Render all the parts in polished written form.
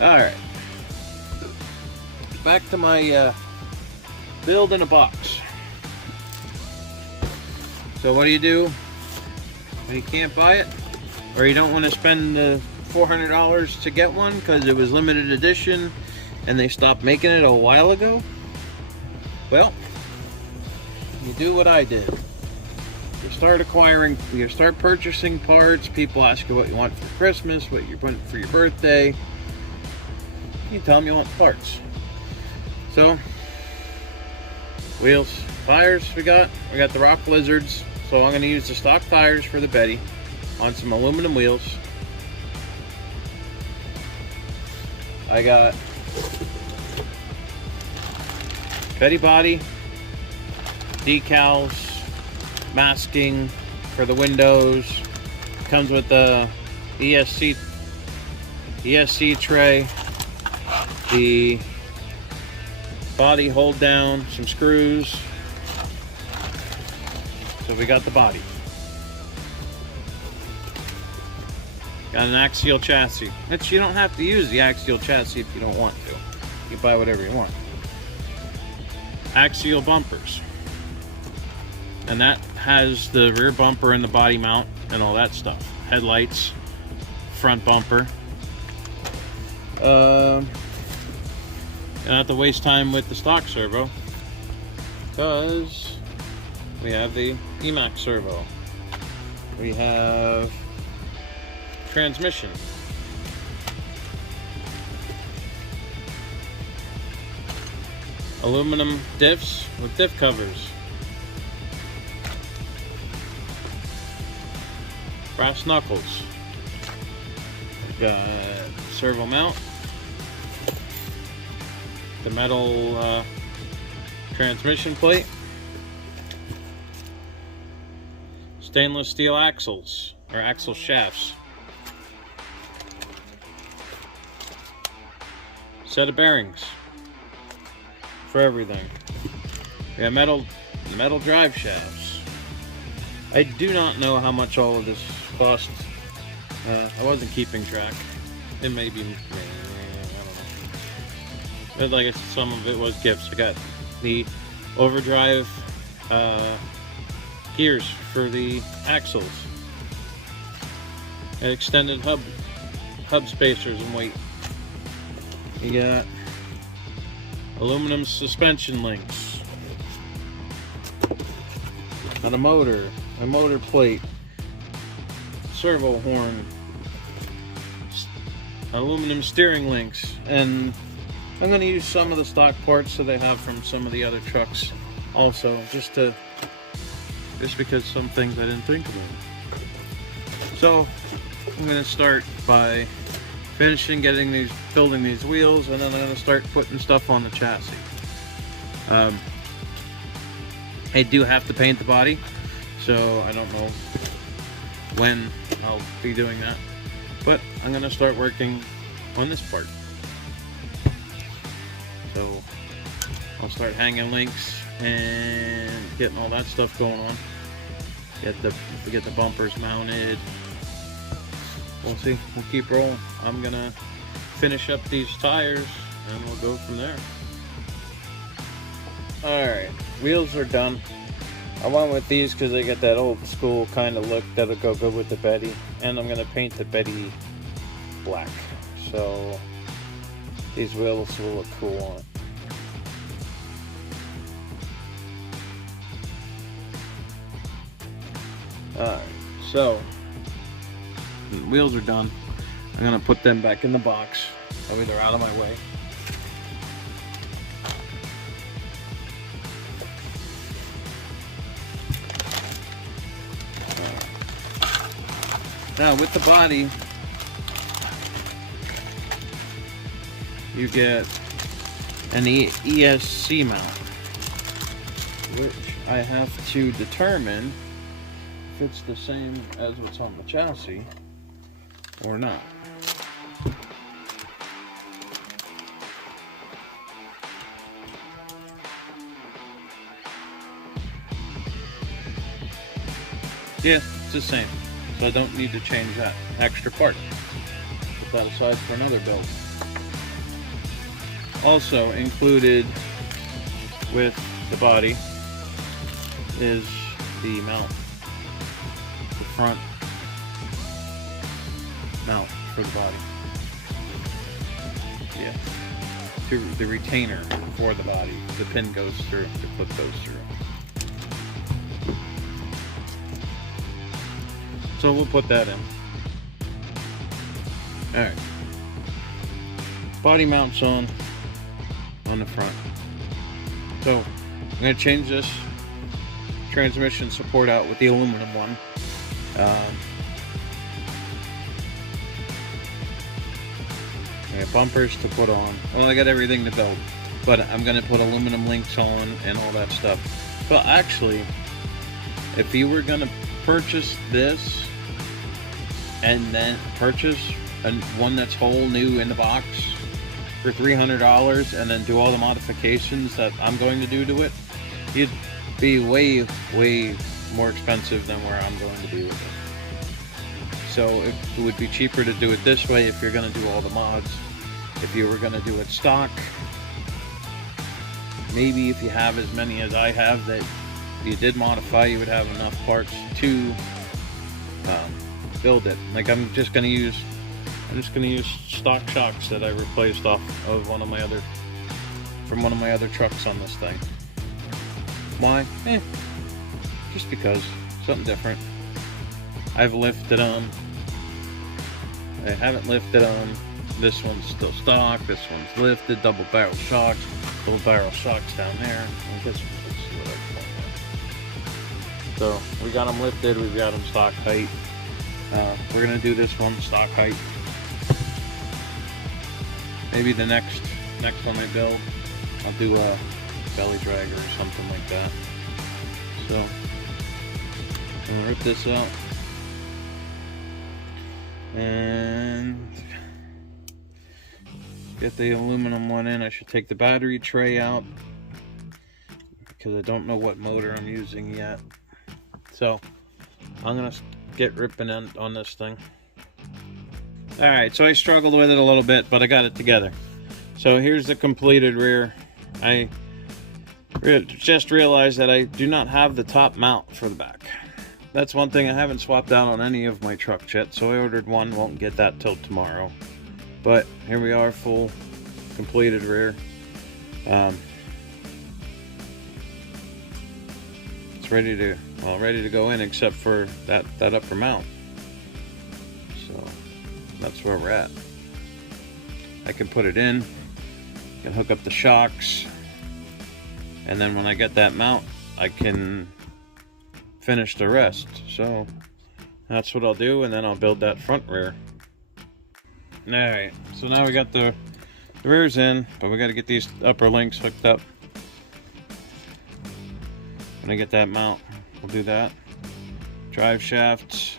Alright. Back to my build in a box. So what do? When you can't buy it, or you don't want to spend the $400 to get one because it was limited edition and they stopped making it a while ago? Well, you do what I did. You start purchasing parts. People ask you what you want for Christmas, what you want for your birthday. You tell them you want parts. So, wheels, tires we got the Rock Blizzards. So I'm going to use the stock tires for the Betty on some aluminum wheels. I got Betty body, decals, masking for the windows. Comes with the ESC tray, the body hold down, some screws. So we got the body. Got an axial chassis. You don't have to use the axial chassis if you don't want to. You can buy whatever you want. Axial bumpers. And that has the rear bumper and the body mount and all that stuff. Headlights, front bumper. Don't have to waste time with the stock servo because we have the Emax servo. We have transmission. Aluminum diffs with diff covers. Brass knuckles. We've got servo mount. The metal transmission plate. Stainless steel axles, or axle shafts. Set of bearings for everything. We have metal drive shafts. I do not know how much all of this cost. I wasn't keeping track. It may be, I don't know. But like I said, some of it was gifts. I got the overdrive gears for the axles, extended hub spacers and weight. You got aluminum suspension links, and a motor plate, servo horn, aluminum steering links, and I'm going to use some of the stock parts that they have from some of the other trucks also, just because some things I didn't think about. So I'm going to start by building these wheels, and then I'm going to start putting stuff on the chassis. I do have to paint the body, so I don't know when I'll be doing that, but I'm going to start working on this part. So I'll start hanging links and getting all that stuff going on. Get the bumpers mounted. We'll see. We'll keep rolling. I'm gonna finish up these tires and we'll go from there. Alright, wheels are done. I went with these because they get that old school kind of look that'll go good with the Betty, and I'm gonna paint the Betty black, so these wheels will look cool on it. Alright, so the wheels are done. I'm gonna put them back in the box. That way they're out of my way. Now with the body, you get an ESC mount, which I have to determine if it's the same as what's on the chassis or not. Yeah, it's the same. So I don't need to change that extra part. Put that aside for another build. Also included with the body is the mount, the front mount for the body. Yeah, the retainer for the body. The pin goes through, the clip goes through. So we'll put that in. Alright. Body mounts on the front. So I'm going to change this transmission support out with the aluminum one. Bumpers to put on. Well, I got everything to build, but I'm going to put aluminum links on and all that stuff. But actually, if you were going to purchase this and then purchase one that's whole new in the box for $300 and then do all the modifications that I'm going to do to it, you'd be way more expensive than where I'm going to be with it. So it would be cheaper to do it this way if you're going to do all the mods. If you were going to do it stock, maybe if you have as many as I have that you did modify, you would have enough parts to build it. Like I'm just going to use stock shocks that I replaced off of from one of my other trucks on this thing. Why? Just because, something different. I've lifted them. I haven't lifted them. This one's still stock. This one's lifted. Double barrel shocks down there. And this one's what I call that. So we got them lifted. We've got them stock height. We're gonna do this one stock height. Maybe the next one I build, I'll do a belly dragger or something like that. So I'm gonna rip this out and get the aluminum one in. I should take the battery tray out because I don't know what motor I'm using yet. So I'm gonna get ripping on this thing. Alright, so I struggled with it a little bit, but I got it together. So here's the completed rear. I just realized that I do not have the top mount for the back. That's one thing I haven't swapped out on any of my trucks yet, so I ordered one, won't get that till tomorrow. But here we are, full completed rear. It's ready to go in, except for that upper mount. So that's where we're at. I can put it in, can hook up the shocks, and then when I get that mount, I can finish the rest. So that's what I'll do, and then I'll build that front rear. Alright, so now we got the rears in, but we got to get these upper links hooked up. When I get that mount, we'll do that. Drive shafts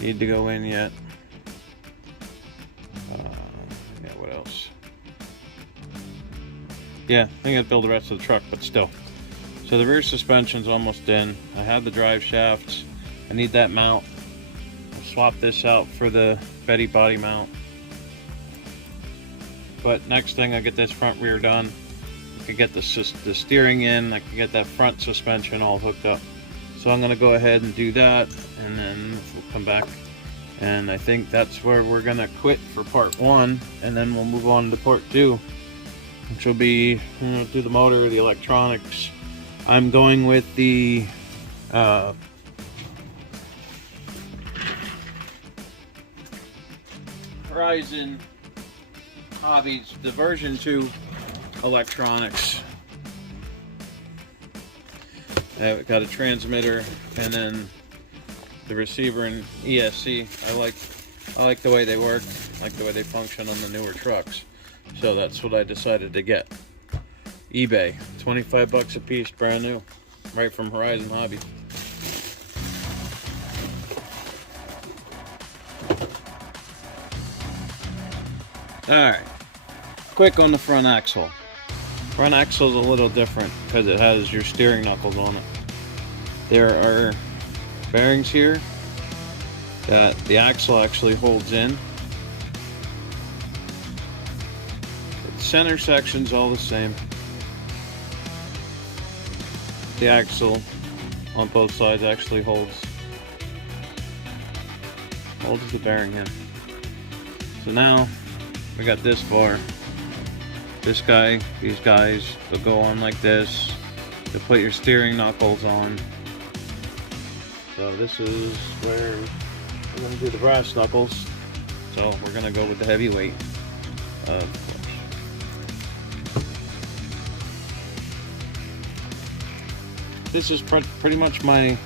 need to go in yet. Yeah, what else? Yeah, I think I'd build the rest of the truck, but still. So the rear suspension's almost in. I have the drive shafts. I need that mount. I'll swap this out for the Betty body mount. But next thing, I get this front rear done. I can get the steering in. I can get that front suspension all hooked up. So I'm going to go ahead and do that, and then we'll come back. And I think that's where we're going to quit for part 1, and then we'll move on to part 2, which will be, do the motor, the electronics. I'm going with the Horizon Hobbies, the version 2 electronics. I've got a transmitter and then the receiver and ESC. I like the way they work, I like the way they function on the newer trucks. So that's what I decided to get. eBay, 25 bucks a piece, brand new, right from Horizon Hobby. Alright, quick on the front axle. Front axle is a little different because it has your steering knuckles on it. There are bearings here that the axle actually holds in. It's center section's all the same. The axle on both sides actually holds the bearing in. So now we got this far. This guy, these guys, will go on like this to put your steering knuckles on. So this is where we're going to do the brass knuckles. So we're going to go with the heavyweight. This is pretty much my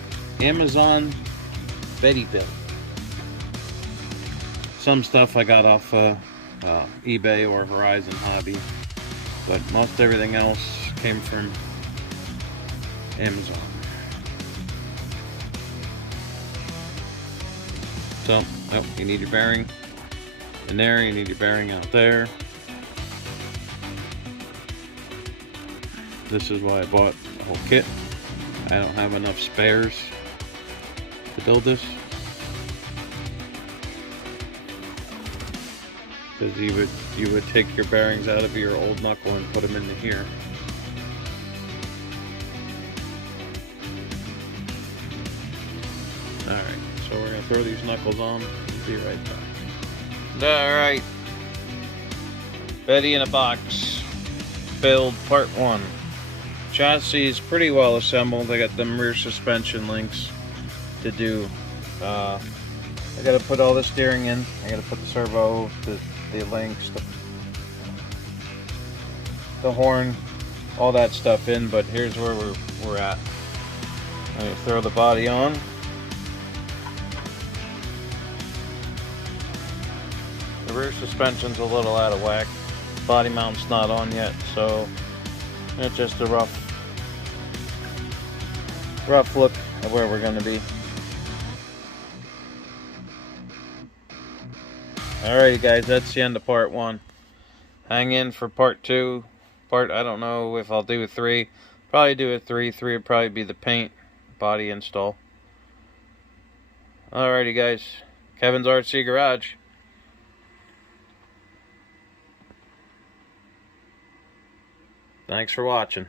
Amazon Betty Build. Some stuff I got off eBay or Verizon Hobby, but most everything else came from Amazon. So, oh, you need your bearing in there, you need your bearing out there. This is why I bought the whole kit. I don't have enough spares to build this. Because you would take your bearings out of your old knuckle and put them into here. Alright, so we're going to throw these knuckles on and be right back. Alright, Betty in a box build part 1. Chassis is pretty well assembled. I got them rear suspension links to do. I got to put all the steering in. I got to put the servo, the links, the horn, all that stuff in. But here's where we're at. I'm going to throw the body on. The rear suspension's a little out of whack. Body mount's not on yet, so it's just a rough look at where we're going to be. Alrighty guys, that's the end of part 1. Hang in for part 2. I don't know if I'll do a 3. Probably do a 3. 3 would probably be the paint, body install. Alrighty guys, Kevin's RC Garage. Thanks for watching.